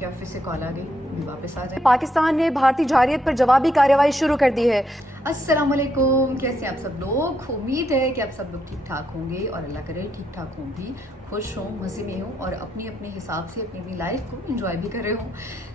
कि ऑफिस से कॉल आ गई, भी वापस आ जाए। पाकिस्तान ने भारतीय जारियत पर जवाबी कार्रवाई शुरू कर दी है। अस्सलाम वालेकुम, कैसे हैं आप सब लोग? उम्मीद है कि आप सब लोग ठीक ठाक होंगे और अल्लाह करे ठीक ठाक हों भी, खुश हों, मज़े में हों और अपनी अपने हिसाब से अपनी अपनी लाइफ को एंजॉय भी कर रहे हों।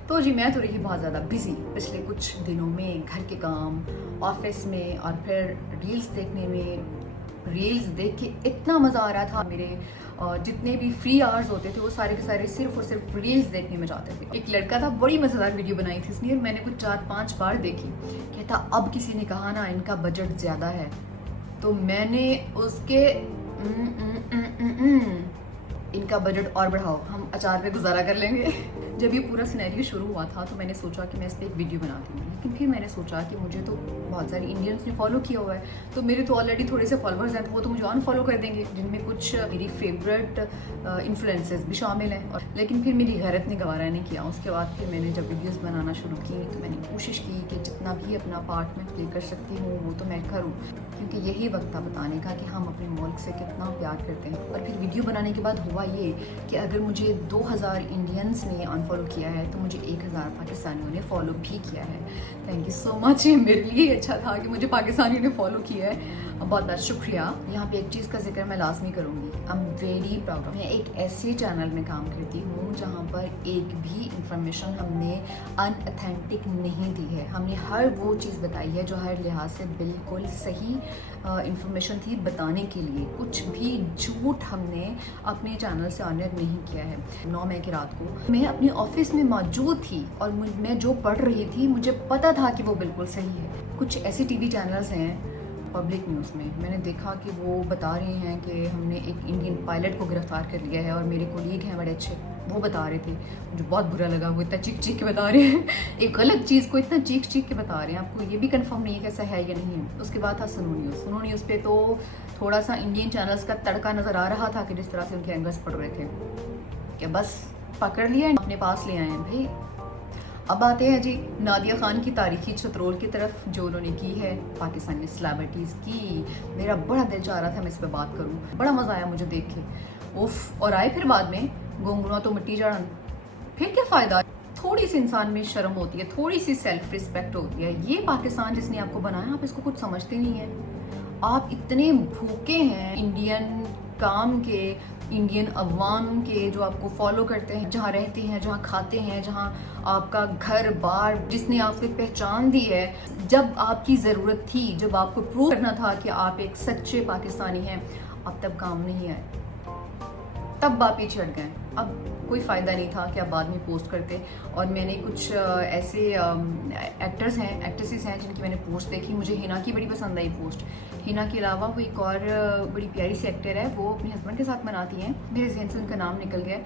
तो जी मैं तो रही बहुत ज़्यादा बिज़ी पिछले कुछ दिनों में, घर के काम, ऑफिस में और फिर रील्स देखने में। रील्स देख के इतना मज़ा आ रहा था, मेरे जितने भी फ्री आवर्स होते थे वो सारे के सारे सिर्फ और सिर्फ रील्स देखने में जाते थे। एक लड़का था, बड़ी मज़ेदार वीडियो बनाई थी इसने, मैंने कुछ 4-5 बार देखी। कहता अब किसी ने कहा ना इनका बजट ज़्यादा है, तो मैंने उसके इनका बजट और बढ़ाओ, हम अचार पे गुजारा कर लेंगे। जब ये पूरा सिनेरियो शुरू हुआ था तो मैंने सोचा कि मैं इस पर एक वीडियो बनाती हूँ, लेकिन फिर मैंने सोचा कि मुझे तो बहुत सारे इंडियंस ने फॉलो किया हुआ है, तो मेरे तो ऑलरेडी थोड़े से फॉलोअर्स हैं, तो वो तो मुझे अनफॉलो कर देंगे, जिनमें कुछ मेरी फेवरेट इन्फ्लुएंसर्स भी शामिल हैं। और लेकिन फिर मेरी गैरत ने गवारा नहीं किया। उसके बाद फिर मैंने जब वीडियोज़ बनाना शुरू की तो मैंने कोशिश की कि जितना भी अपना पार्ट मैं प्ले कर सकती हूँ वो तो मैं करूँ, क्योंकि यही वक्त था बताने का कि हम अपने मुल्क से कितना प्यार करते हैं। और फिर वीडियो बनाने के बाद हुआ ये कि अगर मुझे 2000 इंडियन्स ने अनफॉलो किया है तो मुझे 1000 पाकिस्तानियों ने फॉलो भी किया है। थैंक यू सो मच, ये मेरे लिए अच्छा था कि मुझे पाकिस्तानियों ने फॉलो किया है, बहुत बहुत शुक्रिया। यहाँ पे एक चीज़ का जिक्र मैं लाजमी करूँगी, आई एम वेरी प्राउड। मैं एक ऐसे चैनल में काम करती हूँ जहाँ पर एक भी इंफॉर्मेशन हमने अनऑथेंटिक नहीं दी है। हमने हर वो चीज़ बताई है जो हर लिहाज से बिल्कुल सही इंफॉर्मेशन थी बताने के लिए। कुछ भी झूठ हमने अपने चैनल से ऑनर नहीं किया है। 9 मई की रात को मैं अपनी ऑफिस में मौजूद थी और मैं जो पढ़ रही थी मुझे पता था कि वो बिल्कुल सही है। कुछ ऐसे टीवी चैनल्स हैं पब्लिक न्यूज़ में, मैंने देखा कि वो बता रहे हैं कि हमने एक इंडियन पायलट को गिरफ्तार कर लिया है, और मेरे कोलीग हैं बड़े अच्छे, वो बता रहे थे, मुझे बहुत बुरा लगा। वो इतना चीख चीख के बता रहे हैं एक गलत चीज़ को इतना चीख चीख के बता रहे हैं, आपको ये भी कंफर्म नहीं है कि ऐसा है या नहीं है। उसके बाद था सुनो न्यूज़ पे तो थोड़ा सा इंडियन चैनल्स का तड़का नज़र आ रहा था कि जिस तरह से उनके एंगल्स पड़ रहे थे कि बस पकड़ लिया, अपने पास ले आए हैं भाई। अब आते हैं जी नादिया खान की तारीखी छतरोल की तरफ जो उन्होंने की है पाकिस्तानी सेलिब्रिटीज़ की। मेरा बड़ा दिल चाह रहा था मैं इस पर बात करूं, बड़ा मज़ा आया मुझे देख के, उफ। और आए फिर बाद में गोंगुना तो मिट्टी जड़न, फिर क्या फ़ायदा। थोड़ी सी इंसान में शर्म होती है, थोड़ी सी सेल्फ रिस्पेक्ट होती है। ये पाकिस्तान जिसने आपको बनाया, आप इसको कुछ समझते नहीं है। आप इतने भूखे हैं इंडियन काम के, इंडियन अवाम के, जो आपको फॉलो करते हैं, जहाँ रहते हैं, जहाँ खाते हैं, जहाँ आपका घर बार, जिसने आपको पहचान दी है। जब आपकी ज़रूरत थी, जब आपको प्रूव करना था कि आप एक सच्चे पाकिस्तानी हैं, अब तब काम नहीं आए, तब आप पीछे हट गए। अब कोई फ़ायदा नहीं था कि आप बाद में पोस्ट करते। और मैंने कुछ ऐसे एक्टर्स हैं, एक्ट्रेसेस हैं जिनकी मैंने पोस्ट देखी, मुझे हिना की बड़ी पसंद आई पोस्ट। हिना के अलावा वो एक और बड़ी प्यारी सी एक्टर है, वो अपने हस्बैंड के साथ मनाती हैं, मेरे जहन से उनका नाम निकल गया।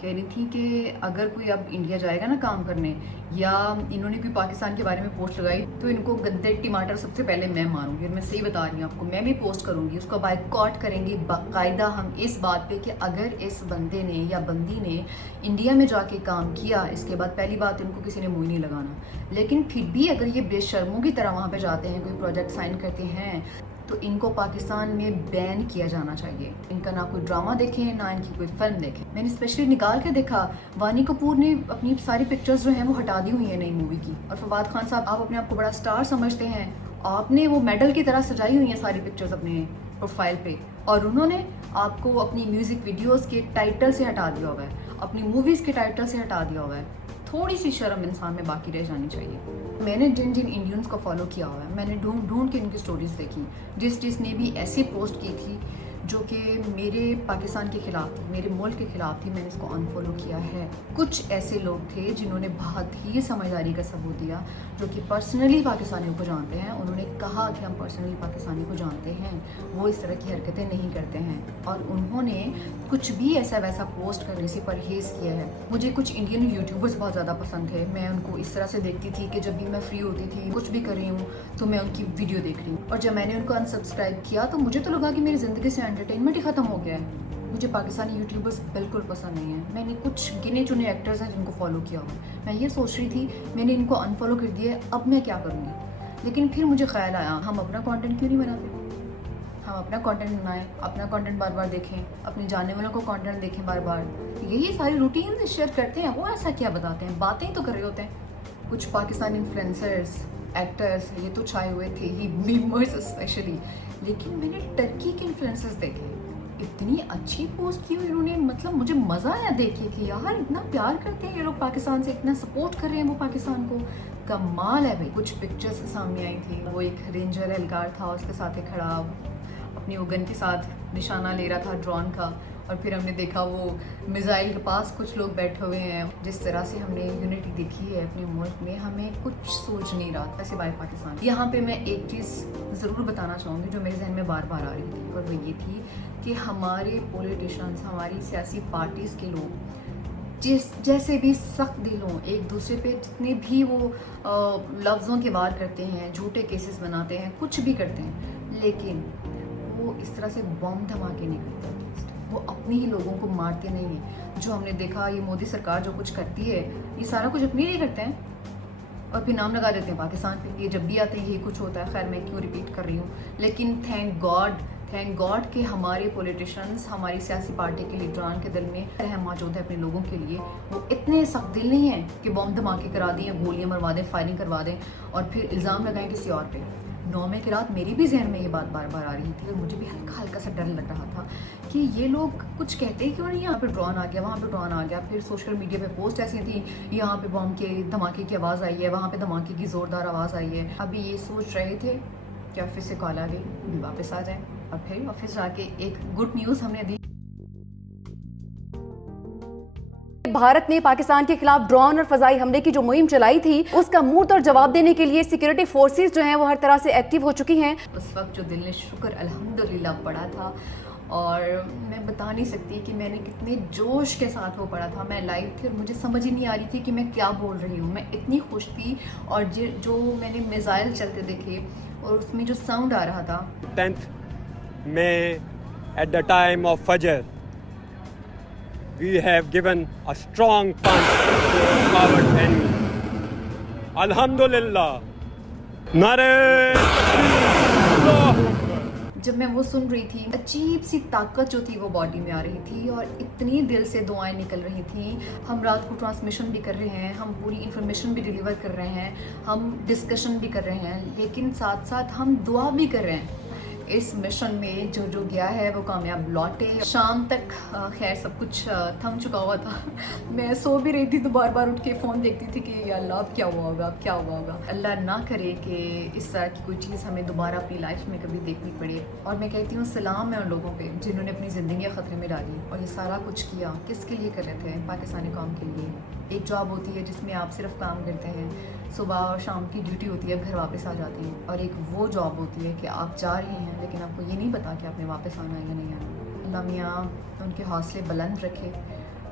कह रही थी कि अगर कोई अब इंडिया जाएगा ना काम करने, या इन्होंने कोई पाकिस्तान के बारे में पोस्ट लगाई, तो इनको गंदे टमाटर सबसे पहले मैं मारूंगी। और मैं सही बता रही हूँ आपको, मैं भी पोस्ट करूंगी, उसका बायकॉट करेंगे बाकायदा हम इस बात पे कि अगर इस बंदे ने या बंदी ने इंडिया में जाके काम किया, इसके बाद पहली बात इनको किसी ने मुँह नहीं लगाना। लेकिन फिर भी अगर ये बेशर्मों की तरह वहाँ पे जाते हैं, कोई प्रोजेक्ट साइन करते हैं, तो इनको पाकिस्तान में बैन किया जाना चाहिए। इनका ना कोई ड्रामा देखें, ना इनकी कोई फिल्म देखें। मैंने स्पेशली निकाल के देखा, वानी कपूर ने अपनी सारी पिक्चर्स जो हैं वो हटा दी हुई हैं नई मूवी की। और फवाद खान साहब, आप अपने आप को बड़ा स्टार समझते हैं, आपने वो मेडल की तरह सजाई हुई हैं सारी पिक्चर्स अपने प्रोफाइल पे, और उन्होंने आपको अपनी म्यूजिक वीडियोस के टाइटल से हटा दिया हुआ है, अपनी मूवीज़ के टाइटल से हटा दिया हुआ है। थोड़ी सी शर्म इंसान में बाकी रह जानी चाहिए। मैंने जिन जिन इंडियंस को फॉलो किया हुआ है, मैंने ढूंढ के उनकी स्टोरीज देखी, जिसने भी ऐसी पोस्ट की थी जो कि मेरे पाकिस्तान के खिलाफ थी, मेरे मुल्क के खिलाफ थी, मैंने इसको अनफॉलो किया है। कुछ ऐसे लोग थे जिन्होंने बहुत ही समझदारी का सबूत दिया, जो कि पर्सनली पाकिस्तानियों को जानते हैं। उन्होंने कहा कि हम पर्सनली पाकिस्तानी को जानते हैं, वो इस तरह की हरकतें नहीं करते हैं, और उन्होंने कुछ भी ऐसा वैसा पोस्ट करने से परहेज़ किया है। मुझे कुछ इंडियन यूट्यूबर्स बहुत ज़्यादा पसंद थे, मैं उनको इस तरह से देखती थी कि जब भी मैं फ्री होती थी, कुछ भी कर रही हूँ, तो मैं उनकी वीडियो देख रही हूँ। और जब मैंने उनको अनसब्सक्राइब किया तो मुझे तो लगा कि मेरी ज़िंदगी से एंटरटेनमेंट ही ख़त्म हो गया है। मुझे पाकिस्तानी यूट्यूबर्स बिल्कुल पसंद नहीं है। मैंने कुछ गिने चुने एक्टर्स हैं जिनको फॉलो किया हुआ है। मैं ये सोच रही थी मैंने इनको अनफॉलो कर दिया है, अब मैं क्या करूँगी। लेकिन फिर मुझे ख्याल आया, हम अपना कंटेंट क्यों नहीं बनाते, हम अपना कंटेंट बनाएं, अपना कंटेंट बार बार देखें, अपने जानने वालों को कंटेंट देखें बार बार, यही सारी रूटीन शेयर करते हैं। वो ऐसा क्या बताते हैं, बातें ही तो कर रहे होते हैं। कुछ पाकिस्तानी इन्फ्लुएंसर्स, एक्टर्स ये तो छाए हुए थे ही, मीमर्स स्पेशली, लेकिन मैंने टर्की के इन्फ्लुएंसर्स देखे, इतनी अच्छी पोस्ट की हुई उन्होंने, मतलब मुझे मज़ा आया देख के कि यार इतना प्यार करते हैं ये लोग पाकिस्तान से, इतना सपोर्ट कर रहे हैं वो पाकिस्तान को, कमाल है भाई। कुछ पिक्चर्स सामने आई थी, वो एक रेंजर एहलकार था, उसके साथ एक खड़ा अपनी उगन के साथ निशाना ले रहा था ड्रोन का, और फिर हमने देखा वो मिसाइल के पास कुछ लोग बैठे हुए हैं। जिस तरह से हमने यूनिटी देखी है अपने मुल्क में, हमें कुछ सोच नहीं रहा था सिवाय पाकिस्तान। यहाँ पे मैं एक चीज़ ज़रूर बताना चाहूँगी जो मेरे जहन में बार बार आ रही थी, और वो ये थी कि हमारे पॉलिटिशियंस, हमारी सियासी पार्टीज़ के लोग जैसे भी सख्त दिल हों, एक दूसरे पे जितने भी वो लफ्ज़ों के वार करते हैं, झूठे केसेस बनाते हैं, कुछ भी करते हैं, लेकिन वो इस तरह से बम धमाके नहीं करते। वो अपने ही लोगों को मारते नहीं हैं। जो हमने देखा ये मोदी सरकार जो कुछ करती है, ये सारा कुछ अपने लिए करते हैं और फिर नाम लगा देते हैं पाकिस्तान पे। ये जब भी आते हैं यही कुछ होता है। खैर मैं क्यों रिपीट कर रही हूँ, लेकिन थैंक गॉड कि हमारे पॉलिटिशियंस, हमारी सियासी पार्टी के लीडरान के दिल में रहम मौजूद है अपने लोगों के लिए। वो इतने सख्त दिल नहीं है कि बम धमाके करा दें, गोलियां मरवा दें, फायरिंग करवा दें और फिर इल्ज़ाम लगाएं किसी और पे। 9 मई की रात मेरी भी जहन में ये बात बार बार आ रही थी और मुझे भी हल्का हल्का सा डर लग रहा था कि ये लोग कुछ कहते क्यों नहीं, यहाँ पे ड्रोन आ गया, वहाँ पे ड्रोन आ गया। फिर सोशल मीडिया पे पोस्ट ऐसी थी, यहाँ पे बम के धमाके की आवाज़ आई है, वहाँ पे धमाके की ज़ोरदार आवाज़ आई है। अभी ये सोच रहे थे कि ऑफिस से कॉल आ गई, भी वापस आ जाएँ, और फिर ऑफिस जाके एक गुड न्यूज़ हमने दी। भारत ने पाकिस्तान के खिलाफ ड्रोन और फजाई हमले की जो मुहिम चलाई थी, उसका मुंह तोड़ जवाब देने के लिए सिक्योरिटी फोर्सेस जो हैं वो हर तरह से एक्टिव हो चुकी हैं। उस वक्त जो दिल ने शुक्र अल्हम्दुलिल्लाह पड़ा था, और मैं बता नहीं सकती कि मैंने कितने जोश के साथ वो पढ़ा था। मैं लाइव थी और मुझे समझ ही नहीं आ रही थी कि मैं क्या बोल रही हूँ। मैं इतनी खुश थी, और जो मैंने मिसाइल चलते देखे और उसमें जो साउंड आ रहा था। 10th May at the time of Fajr, we have given a strong punch to our coward enemy. Alhamdulillah. Nare Takbir. जब मैं वो सुन रही थी, अजीब सी ताकत जो थी वो बॉडी में आ रही थी और इतनी दिल से दुआएं निकल रही थी। हम रात को ट्रांसमिशन भी कर रहे हैं, हम पूरी इन्फॉर्मेशन भी डिलीवर कर रहे हैं, हम डिस्कशन भी कर रहे हैं, लेकिन साथ साथ हम दुआ भी कर रहे हैं। इस मिशन में जो गया है वो कामयाब लौटे। शाम तक खैर सब कुछ थम चुका हुआ था। मैं सो भी रही थी तो बार बार उठ के फ़ोन देखती थी कि या अल्लाह अब क्या हुआ होगा, अब क्या हुआ होगा। अल्लाह ना करे कि इस तरह की कोई चीज़ हमें दोबारा अपनी लाइफ में कभी देखनी पड़े। और मैं कहती हूँ सलाम है उन लोगों पे जिन्होंने अपनी ज़िंदगी ख़तरे में डाली और ये सारा कुछ किया। किसके लिए कर रहे थे? पाकिस्तानी कौम के लिए। एक जॉब होती है जिसमें आप सिर्फ काम करते हैं, सुबह और शाम की ड्यूटी होती है, घर वापस आ जाती है, और एक वो जॉब होती है कि आप जा रहे हैं लेकिन आपको ये नहीं पता कि आपने वापस आना है या नहीं आना। अल्लाह मियाँ उनके हौसले बुलंद रखे।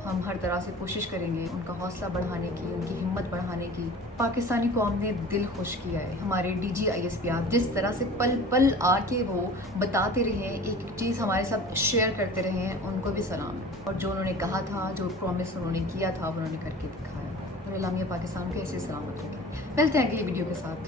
हम हर तरह से कोशिश करेंगे उनका हौसला बढ़ाने की, उनकी हिम्मत बढ़ाने की। पाकिस्तानी कौम ने दिल खुश किया है। हमारे DG ISP जिस तरह से पल पल आके वो बताते रहे, एक चीज़ हमारे साथ शेयर करते रहे हैं, उनको भी सलाम। और जो उन्होंने कहा था, जो प्रॉमिस उन्होंने किया था, उन्होंने करके दिखाया। और अल्लाह मियाँ पाकिस्तान को ऐसे सलामत रखें। मिलते हैं अगली वीडियो के साथ।